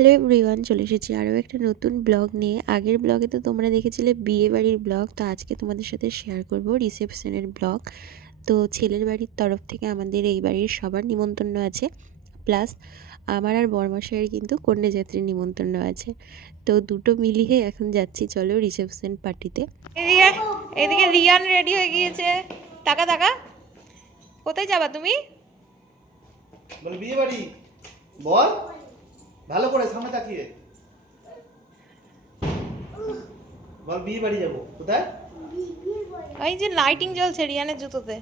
Hello everyone, চলে এসেছি আরও একটা নতুন ব্লগ নিয়ে। আগের ব্লগে তো তোমরা দেখেছিলে বিয়ে বাড়ির ব্লগ, তো আজকে তোমাদের সাথে শেয়ার করব রিসেপশনের ব্লগ। তো ছেলের বাড়ির তরফ থেকে আমাদের এই বাড়ির সবার নিমন্ত্রণ আছে, প্লাস আমার আর বরমশাইয়ের কিন্তু কন্যাযাত্রীর নিমন্ত্রণ আছে। তো দুটো মিলিয়ে এখন যাচ্ছি চলো রিসেপশন পার্টিতে। এদিকে এদিকে রিয়ান রেডি হয়ে গিয়েছে। টাকা টাকা কোথায় যাবা তুমি? বল বিয়ে বাড়ি, বল ভালো করে সামনে তাকিয়ে বল বিয়ে বাড়ি যাবো। কোথায়? ওই যে লাইটিং জ্বলছে রিয়ানের জুতোতে।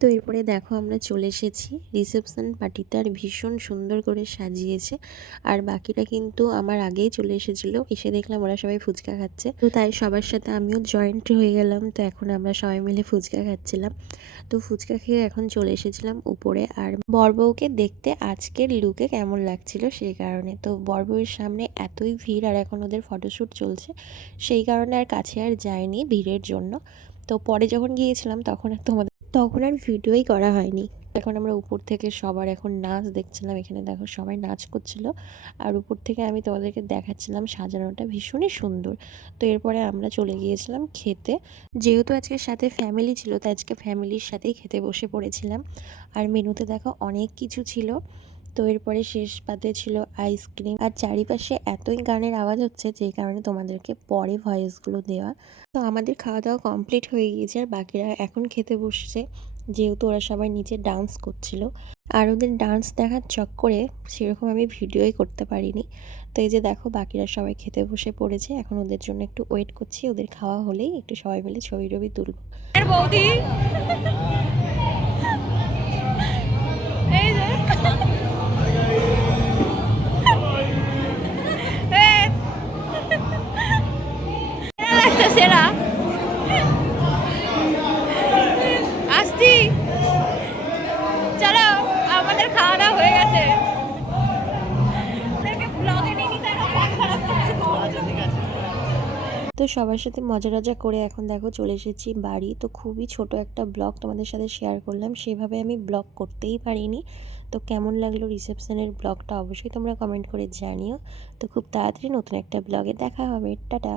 তো এরপরে দেখো আমরা চলে এসেছি রিসেপশন পার্টিতে, আর ভীষণ সুন্দর করে সাজিয়েছে। আর বাকিরা কিন্তু আমার আগেই চলে এসেছিলো, এসে দেখলাম ওরা সবাই ফুচকা খাচ্ছে, তো তাই সবার সাথে আমিও জয়েন্ট হয়ে গেলাম। তো এখন আমরা সবাই মিলে ফুচকা খাচ্ছিলাম। তো ফুচকা খেয়ে এখন চলে এসেছিলাম উপরে, আর বরবউকে দেখতে আজকের লুকে কেমন লাগছিল সেই কারণে। তো বরবউয়ের সামনে এতই ভিড়, আর এখন ওদের ফটোশ্যুট চলছে, সেই কারণে আর কাছে আর যায়নি ভিড়ের জন্য। তো পরে যখন গিয়েছিলাম তখন আর ভিডিওই করা হয়নি। এখন আমরা উপর থেকে সবার এখন নাচ দেখছিলাম, এখানে দেখো সবাই নাচ করছিল, আর উপর থেকে আমি তোমাদেরকে দেখাচ্ছিলাম সাজানোটা ভীষণই সুন্দর। তো এরপরে আমরা চলে গিয়েছিলাম খেতে, যেহেতু আজকের সাথে ফ্যামিলি ছিল তাই আজকে ফ্যামিলির সাথেই খেতে বসে পড়েছিলাম। আর মেনুতে দেখো অনেক কিছু ছিল। তো এরপরে শেষ পাতে ছিল আইসক্রিম, আর চারিপাশে এতই গানের আওয়াজ হচ্ছে যে কারণে তোমাদেরকে পরে ভয়েসগুলো দেওয়া। তো আমাদের খাওয়া দাওয়া কমপ্লিট হয়ে গিয়েছে, আর বাকিরা এখন খেতে বসছে, যেহেতু ওরা সবাই নিচে ডান্স করছিল। আর ওদের ডান্স দেখার চক্করে সেরকম আমি ভিডিওই করতে পারিনি। তো এই যে দেখো বাকিরা সবাই খেতে বসে পড়েছে, এখন ওদের জন্য একটু ওয়েট করছি, ওদের খাওয়া হলেই একটু সবাই মিলে ছবি টবি তুলবো। বৌদি এই যে সেরা আসছি। চলো আমাদের খাওয়া দাওয়া হয়ে গেছে। তো সবার সাথে মজা টজা করে এখন দেখো চলে এসেছি বাড়ি। তো খুবই ছোট একটা ব্লগ তোমাদের সাথে শেয়ার করলাম, সেভাবে আমি ব্লগ করতেই পারিনি। তো কেমন লাগলো রিসেপশনের ব্লগটা অবশ্যই তোমরা কমেন্ট করে জানিও। তো খুব তাড়াতাড়ি নতুন একটা ব্লগে দেখা হবে। টাটা।